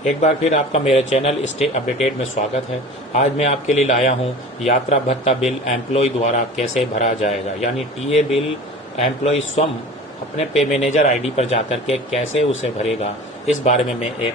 एक बार फिर आपका मेरे चैनल स्टे अपडेटेड में स्वागत है। आज मैं आपके लिए लाया हूं यात्रा भत्ता बिल एम्प्लॉय द्वारा कैसे भरा जाएगा, यानी टीए बिल एम्प्लॉय स्वयं अपने पे मैनेजर आईडी पर जाकर के कैसे उसे भरेगा। इस बारे में मैं एक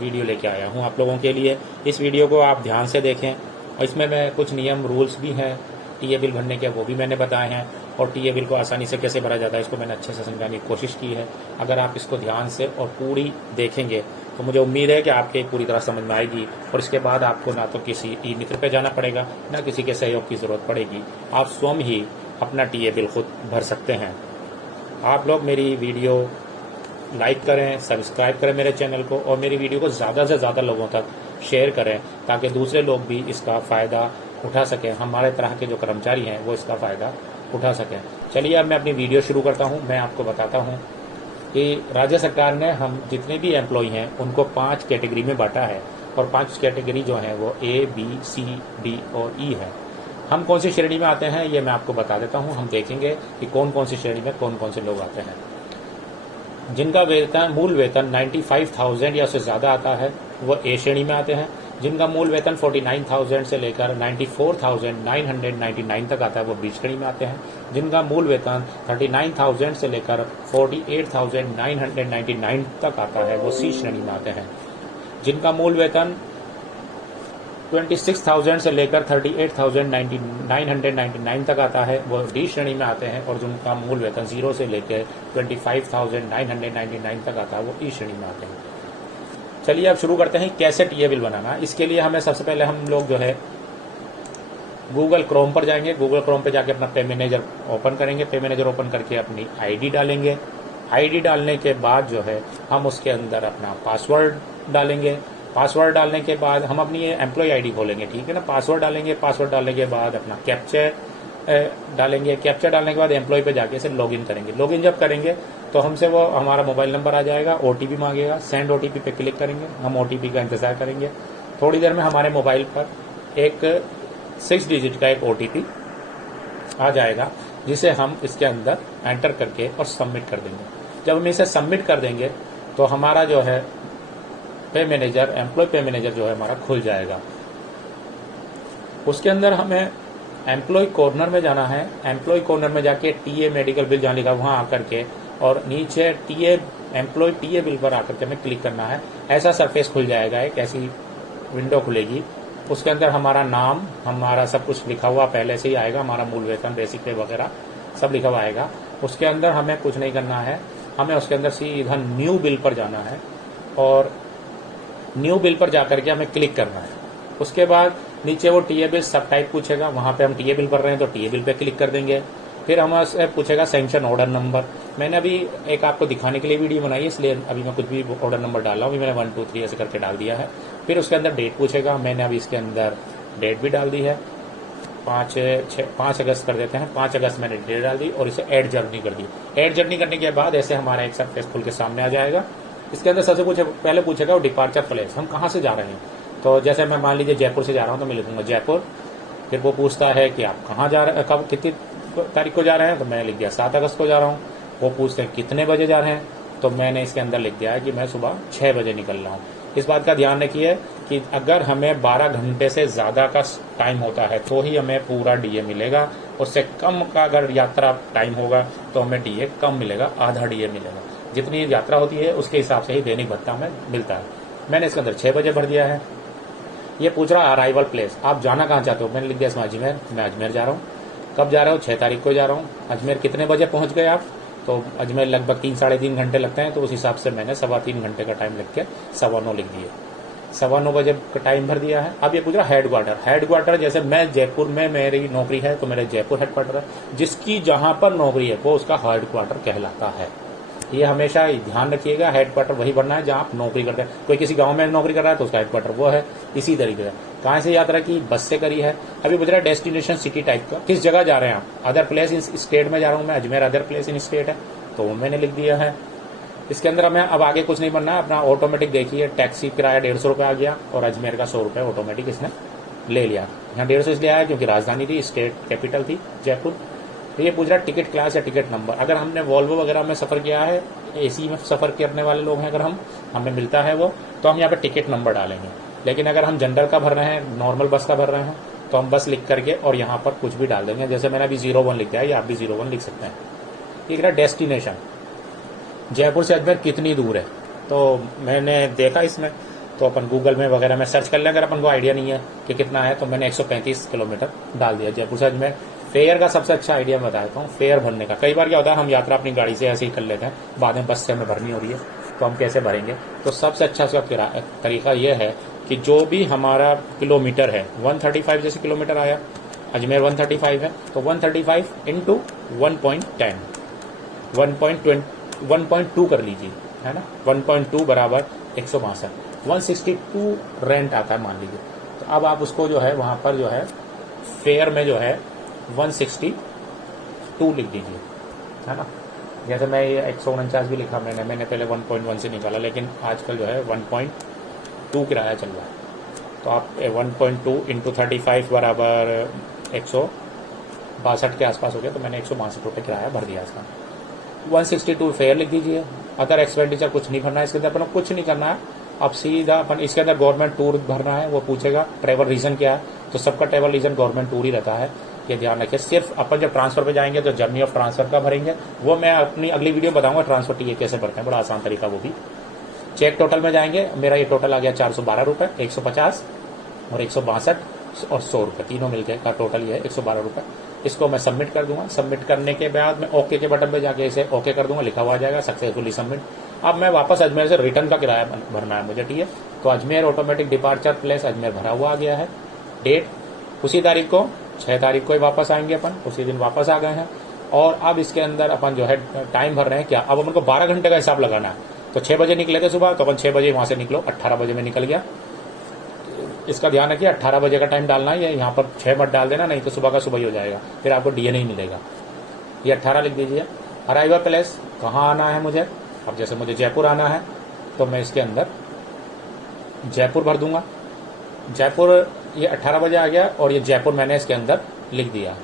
वीडियो लेके आया हूं आप लोगों के लिए। इस वीडियो को आप ध्यान से देखें और इसमें मैं कुछ नियम रूल्स भी हैं टीए बिल भरने के, वो भी मैंने बताए हैं, और टीए बिल को आसानी से कैसे भरा जाता है इसको मैंने अच्छे से समझाने की कोशिश की है। अगर आप इसको ध्यान से और पूरी देखेंगे तो मुझे उम्मीद है कि आपके पूरी तरह समझ में आएगी, और इसके बाद आपको ना तो किसी ई मित्र पे जाना पड़ेगा, ना किसी के सहयोग की ज़रूरत पड़ेगी। आप स्वयं ही अपना टीए बिल खुद भर सकते हैं। आप लोग मेरी वीडियो लाइक करें, सब्सक्राइब करें मेरे चैनल को, और मेरी वीडियो को ज़्यादा से ज़्यादा लोगों तक शेयर करें ताकि दूसरे लोग भी इसका फ़ायदा उठा सकें। हमारे तरह के जो कर्मचारी हैं वो इसका फ़ायदा उठा सकें। चलिए अब मैं अपनी वीडियो शुरू करता हूं। मैं आपको बताता हूं कि राज्य सरकार ने हम जितने भी एम्प्लॉय हैं उनको 5 कैटेगरी में बांटा है, और 5 कैटेगरी जो हैं वो ए, बी, सी, डी और ई है। हम कौन सी श्रेणी में आते हैं ये मैं आपको बता देता हूं। हम देखेंगे कि कौन कौन सी श्रेणी में कौन कौन से लोग आते हैं। जिनका वेतन मूल वेतन 95,000 या उससे ज़्यादा आता है वो ए श्रेणी में आते हैं। जिनका मूल वेतन 49,000 से लेकर 94,999 तक आता है वो बी श्रेणी में आते हैं। जिनका मूल वेतन 39,000 से लेकर 48,999 तक आता है वो सी श्रेणी में आते हैं। जिनका मूल वेतन 26,000 से लेकर 38,999 तक आता है वो डी श्रेणी में आते हैं, और जिनका मूल वेतन 0 से लेकर 25,999 तक आता है वो ई श्रेणी में आते हैं। चलिए अब शुरू करते हैं कैसे टीए बिल बनाना। इसके लिए हमें सबसे पहले हम लोग जो है गूगल क्रोम पर जाएंगे। गूगल क्रोम पर जाके अपना पे मैनेजर ओपन करेंगे। पे मैनेजर ओपन करके अपनी आईडी डालेंगे। आईडी डालने के बाद जो है हम उसके अंदर अपना पासवर्ड डालेंगे। पासवर्ड डालने के बाद हम अपनी ये एम्प्लॉय आईडी खोलेंगे, ठीक है ना। पासवर्ड डालेंगे। पासवर्ड डालने के बाद अपना कैप्चा डालेंगे। कैप्चा डालने के बाद एम्प्लॉय पे जाके इसे लॉगिन करेंगे। लॉगिन जब करेंगे तो हमसे वो हमारा मोबाइल नंबर आ जाएगा, ओटीपी मांगेगा। सेंड ओटीपी पे क्लिक करेंगे। हम ओटीपी का इंतजार करेंगे। थोड़ी देर में हमारे मोबाइल पर एक 6 डिजिट का एक ओटीपी आ जाएगा, जिसे हम इसके अंदर एंटर करके और सबमिट कर देंगे। जब हम इसे सबमिट कर देंगे तो हमारा जो है पे मैनेजर, एम्प्लॉय पे मैनेजर जो है हमारा खुल जाएगा। उसके अंदर हमें एम्प्लॉय कॉर्नर में जाना है। एम्प्लॉय कॉर्नर में जाके टीए मेडिकल बिल जहाँ लिखा वहाँ आकर के, और नीचे टीए एम्प्लॉय टीए बिल पर आकर के हमें क्लिक करना है। ऐसा सरफेस खुल जाएगा, एक ऐसी विंडो खुलेगी। उसके अंदर हमारा नाम, हमारा सब कुछ लिखा हुआ पहले से ही आएगा, हमारा मूल वेतन, बेसिक पे वगैरह सब लिखा हुआ आएगा। उसके अंदर हमें कुछ नहीं करना है, हमें उसके अंदर सीधा न्यू बिल पर जाना है, और न्यू बिल पर जाकर के हमें क्लिक करना है। उसके बाद नीचे वो टीए बिल सब टाइप पूछेगा, वहाँ पे हम टीए बिल भर रहे हैं तो टीए बिल पे क्लिक कर देंगे। फिर हमसे पूछेगा सैंक्शन ऑर्डर नंबर। मैंने अभी एक आपको दिखाने के लिए वीडियो बनाई है, इसलिए अभी मैं कुछ भी ऑर्डर नंबर डाल रहा हूँ। मैंने 1 2 3 ऐसे करके डाल दिया है। फिर उसके अंदर डेट पूछेगा। मैंने अभी इसके अंदर डेट भी डाल दी है, 5 अगस्त कर देते हैं। 5 अगस्त मैंने डेट डाल दी और इसे ऐड जर्नी कर दी। ऐड जर्नी करने के बाद ऐसे हमारा एक सरफेस खुल के सामने आ जाएगा। इसके अंदर सबसे पहले पूछेगा वो डिपार्चर प्लेस, हम कहाँ से जा रहे हैं। तो जैसे मैं मान लीजिए जयपुर से जा रहा हूँ तो मैं लिखूंगा जयपुर। फिर वो पूछता है कि आप कहाँ जा रहे हैं, कब, कितनी तारीख को जा रहे हैं, तो मैंने लिख दिया 7 अगस्त को जा रहा हूँ। वो पूछते हैं कितने बजे जा रहे हैं, तो मैंने इसके अंदर लिख दिया है कि मैं सुबह 6 बजे निकल रहा हूँ। इस बात का ध्यान रखिए कि अगर हमें 12 घंटे से ज़्यादा का टाइम होता है तो ही हमें पूरा डीए मिलेगा। उससे कम का अगर यात्रा टाइम होगा तो हमें डीए कम मिलेगा, आधा डीए मिलेगा। जितनी यात्रा होती है उसके हिसाब से ही दैनिक भत्ता हमें मिलता है। मैंने इसके अंदर 6 बजे भर दिया है। ये पूछ रहा अराइवल प्लेस, आप जाना कहाँ चाहते हो। मैंने लिख दिया इसमें अजमेर। मैं अजमेर जा रहा हूँ। कब जा रहे हो, 6 तारीख को जा रहा हूँ। अजमेर कितने बजे पहुँच गए आप, तो अजमेर लगभग 3 साढ़े 3 घंटे लगते हैं, तो उस हिसाब से मैंने 3.25 घंटे का टाइम लिख के 9:15 लिख दिए। 9:15 बजे का टाइम भर दिया है। अब ये पूछ रहा हेडक्वार्टर। हेडक्वार्टर जैसे मैं जयपुर में मेरी नौकरी है तो मेरे जयपुर हेडक्वार्टर है। जिसकी जहाँ पर नौकरी है वो उसका हेडक्वार्टर कहलाता है। ये हमेशा ध्यान रखिएगा, हेडक्वार्टर वही बनना है जहाँ आप नौकरी करते हैं। कोई किसी गांव में नौकरी कर रहा है तो उसका हेडक्वार्टर वो है। इसी तरीके से कहाँ से यात्रा की, बस से करी है। अभी पूछ रहा है डेस्टिनेशन सिटी टाइप का, किस जगह जा रहे हैं आप। अदर प्लेस इन स्टेट में जा रहा हूँ मैं, Ajmer other place in state है, तो वो मैंने लिख दिया है। इसके अंदर हमें अब आगे कुछ नहीं बनना है, अपना ऑटोमेटिक देखिए टैक्सी किराया 150 रुपये आ गया, और अजमेर का 100 रुपये ऑटोमेटिक इसने ले लिया। यहाँ 150 इसलिए आया क्योंकि राजधानी थी, स्टेट कैपिटल थी जयपुर। तो ये पूछ रहा है टिकट क्लास या टिकट नंबर। अगर हमने वॉल्वो वगैरह में सफ़र किया है एसी में सफ़र करने वाले लोग हैं, अगर हमें मिलता है वो, तो हम यहाँ पे टिकट नंबर डालेंगे। लेकिन अगर हम जनरल का भर रहे हैं, नॉर्मल बस का भर रहे हैं, तो हम बस लिख करके और यहाँ पर कुछ भी डाल देंगे। जैसे मैंने अभी 01 लिख दिया है, या आप भी 01 लिख सकते हैं। ठीक है। डेस्टिनेशन जयपुर से अजमेर कितनी दूर है, तो मैंने देखा इसमें, तो अपन गूगल में वगैरह में सर्च कर लें। अगर अपन को आइडिया नहीं है कि कितना है, तो मैंने 135 किलोमीटर डाल दिया जयपुर से अजमेर। फेयर का सबसे अच्छा आइडिया मैं बता देता हूँ। फेयर भरने का कई बार क्या होता है, हम यात्रा अपनी गाड़ी से ऐसे ही कर लेते हैं, बाद में बस से हमें भरनी हो रही है, तो हम कैसे भरेंगे। तो सबसे अच्छा उसका तरीका यह है कि जो भी हमारा किलोमीटर है, 135 जैसे किलोमीटर आया, अजमेर 135 है, तो 135 इंटू 1.10 1.2 कर लीजिए, है ना। 1.2 बराबर 162, 162 रेंट आता है मान लीजिए। तो अब आप उसको जो है वहाँ पर जो है फेयर में जो है 162 लिख दीजिए, है ना। जैसे मैं ये 149 भी लिखा मैंने पहले 1.1 से निकाला, लेकिन आजकल जो है 1.2 किराया चल रहा है। तो आप 1.2 इंटू 35 बराबर 162 के आसपास हो गया, तो मैंने 162 रुपये किराया भर दिया इसका। 162 फेयर लिख दीजिए। अदर एक्सपेंडिचर कुछ नहीं भरना है इसके अंदर, अपन कुछ नहीं करना है। अब सीधा अपन इसके अंदर गवर्नमेंट टूर भरना है, वो पूछेगा ट्रैवल रीजन क्या है, तो सबका ट्रैवल रीजन गवर्नमेंट टूर ही रहता है, ये ध्यान रखिए। सिर्फ अपन जब ट्रांसफर पे जाएंगे तो जर्नी ऑफ ट्रांसफर का भरेंगे, वो मैं अपनी अगली वीडियो बताऊंगा ट्रांसफर टीए कैसे भरते हैं, बड़ा आसान तरीका वो भी। चेक टोटल में जाएंगे, मेरा ये टोटल आ गया 412 रुपये, 150 और 162 और 100 रुपये, तीनों मिलकर का टोटल ये है 112 रुपये। इसको मैं सबमिट कर दूंगा। सबमिट करने के बाद मैं ओके के बटन पे जाके इसे ओके कर दूंगा, लिखा हुआ आ जाएगा सक्सेसफुली सबमिट। अब मैं वापस अजमेर से रिटर्न का किराया भरना है मुझे, ठीक है। तो Ajmer automatic departure place Ajmer भरा हुआ आ गया है। डेट उसी तारीख को, 6 तारीख को ही वापस आएंगे अपन, उसी दिन वापस आ गए हैं। और अब इसके अंदर अपन जो है टाइम भर रहे हैं क्या, अब अपन को 12 घंटे का हिसाब लगाना है। तो 6 बजे निकले थे सुबह, तो अपन 6 बजे वहां से निकलो, 18 बजे में निकल गया। इसका ध्यान रखिए 18 बजे का टाइम डालना है, यहाँ पर 6 मत डाल देना, नहीं तो सुबह का सुबह ही हो जाएगा, फिर आपको डीए नहीं मिलेगा। ये 18 लिख दीजिए। अराइवल प्लेस कहाँ आना है मुझे, अब जैसे मुझे जयपुर आना है, तो मैं इसके अंदर जयपुर भर दूंगा। जयपुर ये 18 बजे आ गया, और ये जयपुर मैंने इसके अंदर लिख दिया।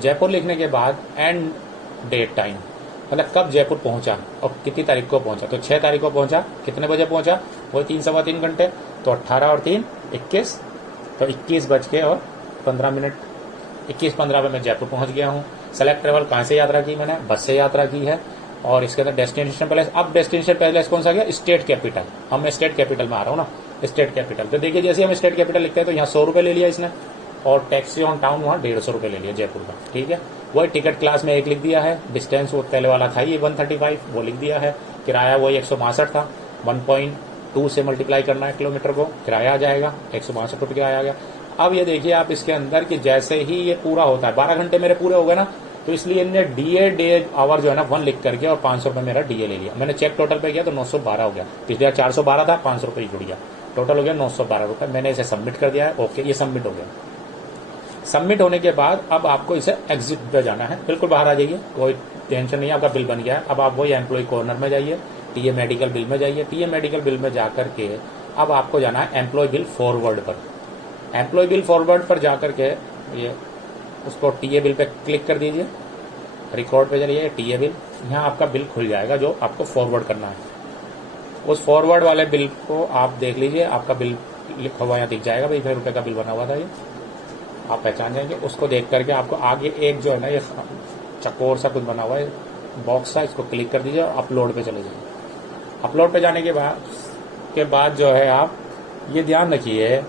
जयपुर लिखने के बाद एंड डेट टाइम, मतलब कब जयपुर पहुंचा और कितनी तारीख को पहुंचा। तो 6 तारीख को पहुंचा, कितने बजे पहुंचा, वही 3 सवा 3 घंटे, तो 18 और 3 21, तो 21:15, 21:15 पे मैं जयपुर पहुंच गया हूँ। सेलेक्ट ट्रेवल कहाँ से यात्रा की, मैंने बस से यात्रा की है। और इसके अंदर डेस्टिनेशन पैलेस, अब डेस्टिनेशन पैलेस कौन सा गया, स्टेट कैपिटल। हम मैं स्टेट कैपिटल में आ रहा हूँ ना, स्टेट कैपिटल। तो देखिए जैसे हम स्टेट कैपिटल लिखते हैं, तो यहाँ 100 रुपये ले लिया इसने, और टैक्सी ऑन टाउन वहाँ 150 रुपये ले लिया जयपुर का, ठीक है। वही टिकट क्लास में 1 लिख दिया है। डिस्टेंस वो पहले वाला था ये 135, वो लिख दिया है। किराया वही 162 था, 1.2 से मल्टीप्लाई करना है किलोमीटर को, किराया आ जाएगा 162 रुपये किराया आ गया। अब ये देखिए आप इसके अंदर कि जैसे ही ये पूरा होता है, 12 घंटे मेरे पूरे हो गए ना, तो इसलिए इन्हें डे आवर जो है ना 1 लिख करके और 500 रुपये मेरा डीए ले लिया। मैंने चेक टोटल पे किया तो 912 हो गया, पिछले 412 था, 500 रुपये जुड़ गया, टोटल हो गया 912 रुपये। मैंने इसे सबमिट कर दिया है, ओके, ये सबमिट हो गया। सबमिट होने के बाद अब आपको इसे एग्जिट पे जाना है, बिल्कुल बाहर आ जाइए, कोई टेंशन नहीं है, आपका बिल बन गया है। अब आप वही एम्प्लॉय कॉर्नर में जाइए, टीए मेडिकल बिल में जाइए। टीए मेडिकल बिल में जाकर के अब आपको जाना है एम्प्लॉय बिल फॉरवर्ड पर। एम्प्लॉय बिल फॉरवर्ड पर जाकर के ये उसको टीए बिल पे क्लिक कर दीजिए, रिकॉर्ड पे चलिए, टीए बिल, यहाँ आपका बिल खुल जाएगा जो आपको फॉरवर्ड करना है। उस फॉरवर्ड वाले बिल को आप देख लीजिए, आपका बिल लिखा हुआ यहाँ दिख जाएगा, भाई इतने रुपये का बिल बना हुआ था, ये आप पहचान जाएंगे। उसको देख करके आपको आगे एक जो है ना ये चकोर सा कुछ बना हुआ है बॉक्स सा, इसको क्लिक कर दीजिए और अपलोड पे चले जाइए। अपलोड पे जाने के बाद जो है आप ये ध्यान रखिए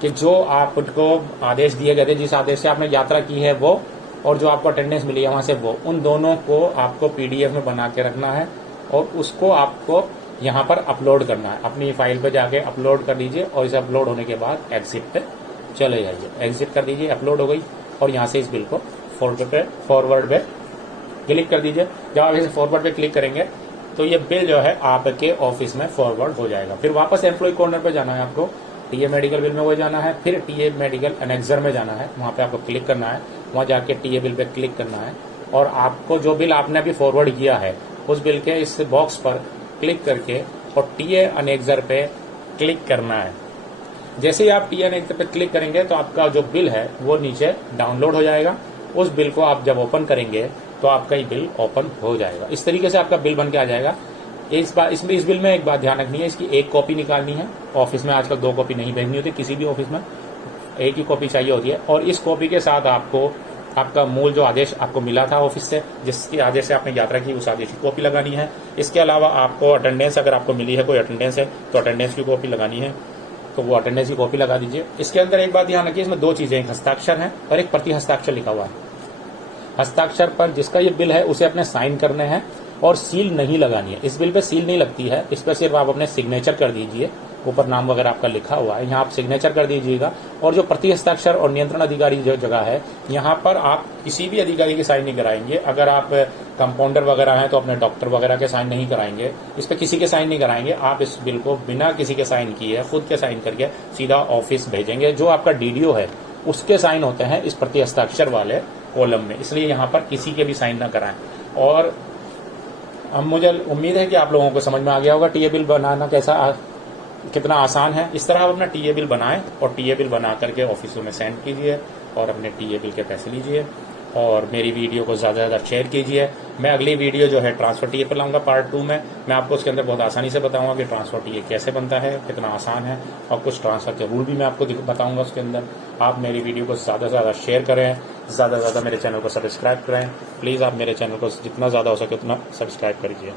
कि जो आपको आदेश दिए गए थे, जिस आदेश से आपने यात्रा की है वो, और जो आपको अटेंडेंस मिली है वहाँ से वो, उन दोनों को आपको पीडीएफ में बना के रखना है और उसको आपको यहाँ पर अपलोड करना है। अपनी फाइल पे जाके अपलोड कर दीजिए और इसे अपलोड होने के बाद एग्जिट पे चले जाइए। एग्जिट कर दीजिए, अपलोड हो गई, और यहाँ से इस बिल को फॉरवर्ड पे क्लिक कर दीजिए। जब आप इसे फॉरवर्ड पे क्लिक करेंगे तो ये बिल जो है आपके ऑफिस में फॉरवर्ड हो जाएगा। फिर वापस एम्प्लॉय कॉर्नर पे जाना है आपको, टीए मेडिकल बिल में वो जाना है, फिर टीए मेडिकल एनेक्सर में जाना है, वहाँ पे आपको क्लिक करना है, वहाँ जाके टीए बिल पे क्लिक करना है, और आपको जो बिल आपने अभी फॉरवर्ड किया है उस बिल के इस बॉक्स पर क्लिक करके और टीए एनेक्सर पे क्लिक करना है। जैसे ही आप टीए एनेक्सर पे क्लिक करेंगे तो आपका जो बिल है वो नीचे डाउनलोड हो जाएगा। उस बिल को आप जब ओपन करेंगे तो आपका ये बिल ओपन हो जाएगा। इस तरीके से आपका बिल बन के आ जाएगा। इस बिल में एक बात ध्यान रखनी है, इसकी एक कॉपी निकालनी है। ऑफिस में आजकल 2 कॉपी नहीं भेजनी होती, किसी भी ऑफिस में एक ही कॉपी चाहिए होती है। और इस कॉपी के साथ आपको आपका मूल जो आदेश आपको मिला था ऑफिस से, जिसके आदेश से आपने यात्रा की, उस आदेश की कॉपी लगानी है। इसके अलावा आपको अटेंडेंस, अगर आपको मिली है कोई अटेंडेंस है तो अटेंडेंस की कॉपी लगानी है, तो वो अटेंडेंस की कॉपी लगा दीजिए। इसके अंदर एक बात ध्यान रखिए, इसमें 2 चीजें, एक हस्ताक्षर है और एक प्रति हस्ताक्षर लिखा हुआ है। हस्ताक्षर पर जिसका ये बिल है उसे अपने साइन करने हैं और सील नहीं लगानी है। इस बिल पे सील नहीं लगती है, इस पर सिर्फ आप अपने सिग्नेचर कर दीजिए। ऊपर नाम वगैरह आपका लिखा हुआ है, यहाँ आप सिग्नेचर कर दीजिएगा। और जो प्रति हस्ताक्षर और नियंत्रण अधिकारी जो जगह है, यहाँ पर आप किसी भी अधिकारी की साइन नहीं कराएंगे। अगर आप कंपाउंडर वगैरह हैं तो अपने डॉक्टर वगैरह के साइन नहीं कराएंगे, इस पर किसी के साइन नहीं कराएंगे। आप इस बिल को बिना किसी के साइन किए, खुद के साइन करके सीधा ऑफिस भेजेंगे। जो आपका डीडीओ है उसके साइन होते हैं इस प्रति हस्ताक्षर वाले कॉलम में, इसलिए यहाँ पर किसी के भी साइन ना कराएं। और अब मुझे उम्मीद है कि आप लोगों को समझ में आ गया होगा टीए बिल बनाना कितना आसान है। इस तरह आप अपना टीए बिल बनाएं और टीए बिल बना करके ऑफिसों में सेंड कीजिए और अपने टीए बिल के पैसे लीजिए। और मेरी वीडियो को ज़्यादा से ज़्यादा शेयर कीजिए। मैं अगली वीडियो जो है ट्रांसफर टीए पर लाऊंगा पार्ट 2 में। मैं आपको उसके अंदर बहुत आसानी से बताऊंगा कि ट्रांसफर टीए कैसे बनता है, कितना आसान है, और कुछ ट्रांसफर के रूल भी मैं आपको बताऊंगा उसके अंदर। आप मेरी वीडियो को ज़्यादा से ज़्यादा शेयर करें, ज़्यादा से ज़्यादा मेरे चैनल को सब्सक्राइब करें। प्लीज़ आप मेरे चैनल को जितना ज़्यादा हो सके उतना सब्सक्राइब करिए।